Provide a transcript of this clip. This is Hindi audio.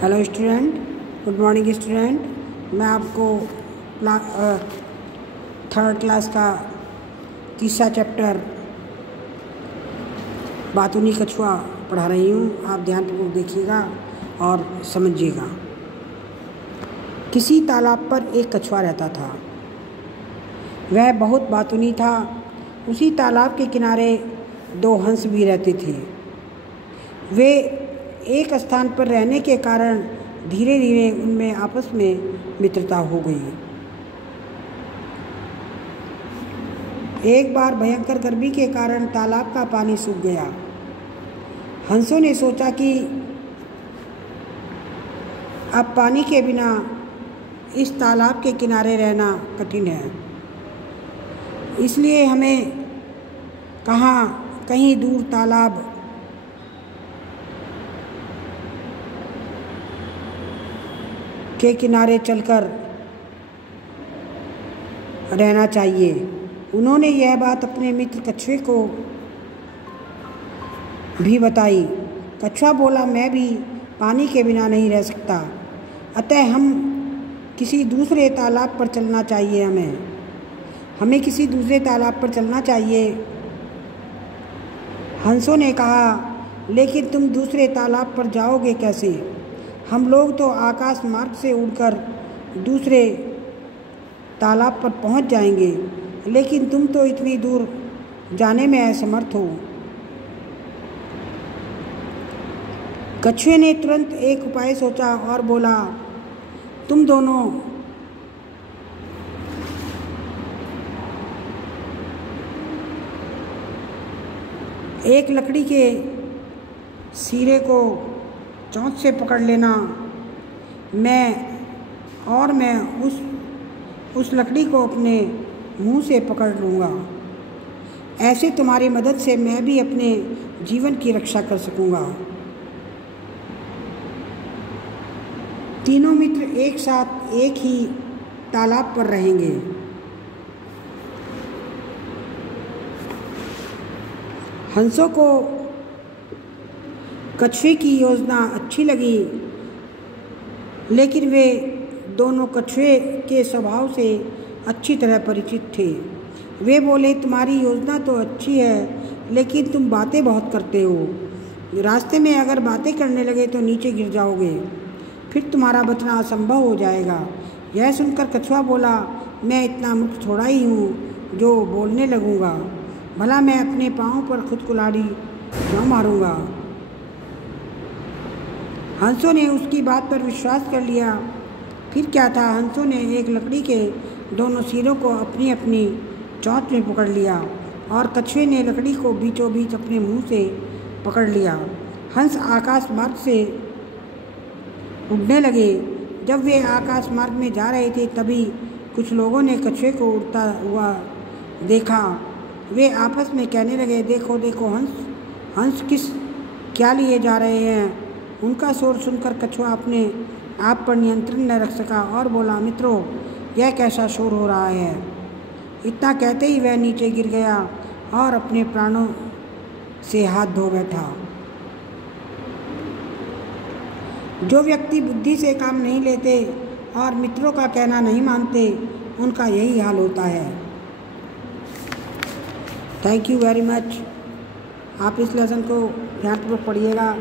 Hello student, good morning student. मैं आपको थर्ड क्लास का तीसरा चैप्टर बातूनी कछुआ पढ़ा रही हूँ। आप ध्यानपूर्वक देखिएगा और समझिएगा। किसी तालाब पर एक कछुआ रहता था। वह बहुत बातूनी था। उसी तालाब के किनारे दो हंस भी रहते थे। वे एक स्थान पर रहने के कारण धीरे धीरे उनमें आपस में मित्रता हो गई। एक बार भयंकर गर्मी के कारण तालाब का पानी सूख गया। हंसों ने सोचा कि अब पानी के बिना इस तालाब के किनारे रहना कठिन है, इसलिए हमें कहीं दूर तालाब के किनारे चलकर रहना चाहिए। उन्होंने यह बात अपने मित्र कछुए को भी बताई। कछुआ बोला, मैं भी पानी के बिना नहीं रह सकता, अतः हम किसी दूसरे तालाब पर चलना चाहिए। हमें किसी दूसरे तालाब पर चलना चाहिए। हंसों ने कहा, लेकिन तुम दूसरे तालाब पर जाओगे कैसे? हम लोग तो आकाश मार्ग से उड़कर दूसरे तालाब पर पहुंच जाएंगे, लेकिन तुम तो इतनी दूर जाने में असमर्थ हो। कछुए ने तुरंत एक उपाय सोचा और बोला, तुम दोनों एक लकड़ी के सिरे को चोंच से पकड़ लेना। मैं उस लकड़ी को अपने मुंह से पकड़ लूँगा। ऐसे तुम्हारी मदद से मैं भी अपने जीवन की रक्षा कर सकूँगा। तीनों मित्र एक साथ एक ही तालाब पर रहेंगे। हंसों को कछुए की योजना अच्छी लगी, लेकिन वे दोनों कछुए के स्वभाव से अच्छी तरह परिचित थे। वे बोले, तुम्हारी योजना तो अच्छी है, लेकिन तुम बातें बहुत करते हो। रास्ते में अगर बातें करने लगे तो नीचे गिर जाओगे, फिर तुम्हारा बचना असंभव हो जाएगा। यह सुनकर कछुआ बोला, मैं इतना मूर्ख थोड़ा ही हूँ जो बोलने लगूँगा। भला मैं अपने पाँव पर खुद कुल्हाड़ी क्यों मारूँगा? हंसों ने उसकी बात पर विश्वास कर लिया। फिर क्या था, हंसों ने एक लकड़ी के दोनों सिरों को अपनी अपनी चोंच में पकड़ लिया और कछुए ने लकड़ी को बीचों बीच अपने मुंह से पकड़ लिया। हंस आकाश मार्ग से उड़ने लगे। जब वे आकाश मार्ग में जा रहे थे, तभी कुछ लोगों ने कछुए को उड़ता हुआ देखा। वे आपस में कहने लगे, देखो देखो, हंस क्या लिए जा रहे हैं। उनका शोर सुनकर कछुआ अपने आप पर नियंत्रण न रख सका और बोला, मित्रों, यह कैसा शोर हो रहा है? इतना कहते ही वह नीचे गिर गया और अपने प्राणों से हाथ धो बैठा। जो व्यक्ति बुद्धि से काम नहीं लेते और मित्रों का कहना नहीं मानते, उनका यही हाल होता है। Thank you very much. आप इस लेसन को ध्यानपूर्वक पढ़िएगा।